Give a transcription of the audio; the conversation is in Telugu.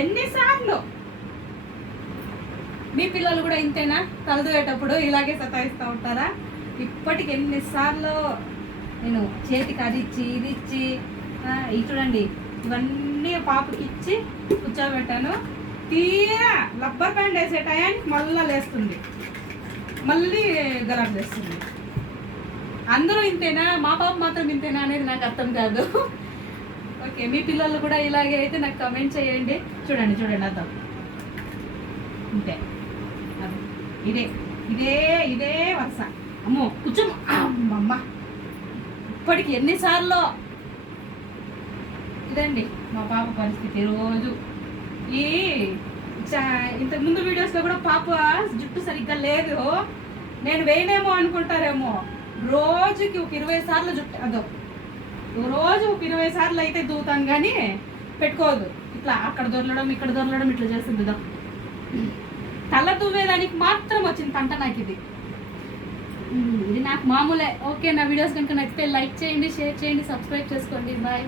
ఎన్నిసార్లు మీ పిల్లలు కూడా ఇంతేనా? తలదూయేటప్పుడు ఇలాగే సతాయిస్తూ ఉంటారా? ఇప్పటికి ఎన్నిసార్లు నేను చేతికి అది ఇచ్చి ఇది ఇచ్చి ఇది చూడండి, ఇవన్నీ పాపకి ఇచ్చి కూర్చోబెట్టాను. తీరా రబ్బర్ బ్యాండ్ వేసే టయానికి మళ్ళీ లేస్తుంది, మళ్ళీ గలాట్ చేస్తుంది. అందరూ ఇంతేనా, మా పాప మాత్రం ఇంతేనా అనేది నాకు అర్థం కాదు. ఓకే, మీ పిల్లలు కూడా ఇలాగే అయితే నాకు కమెంట్ చేయండి. చూడండి చూడండి అర్థం ఇంతే, ఇదే ఇదే ఇదే వరుస. అమ్మో కూర్చోమ్మ, అమ్మమ్మ ఇప్పటికి ఎన్నిసార్లు. ఇదండి మా పాప పరిస్థితి రోజు. ఈ ఇంతకుముందు వీడియోస్లో కూడా పాప జుట్టు సరిగ్గా లేదు, నేను వేయనేమో అనుకుంటారేమో. రోజుకి ఒక 20 సార్లు జుట్టు, రోజు ఒక 20 సార్లు అయితే దూతాను కానీ పెట్టుకోదు. ఇట్లా అక్కడ దొరలడం ఇక్కడ దొరలడం ఇట్లా చేస్తుంది. తల దువ్వేదానికి మాత్రం వచ్చింది పంట నాకు. ఇది నాకు మామూలే. ఓకే, నా వీడియోస్ కనుక నచ్చితే లైక్ చేయండి, షేర్ చేయండి, సబ్స్క్రైబ్ చేసుకోండి. బాయ్.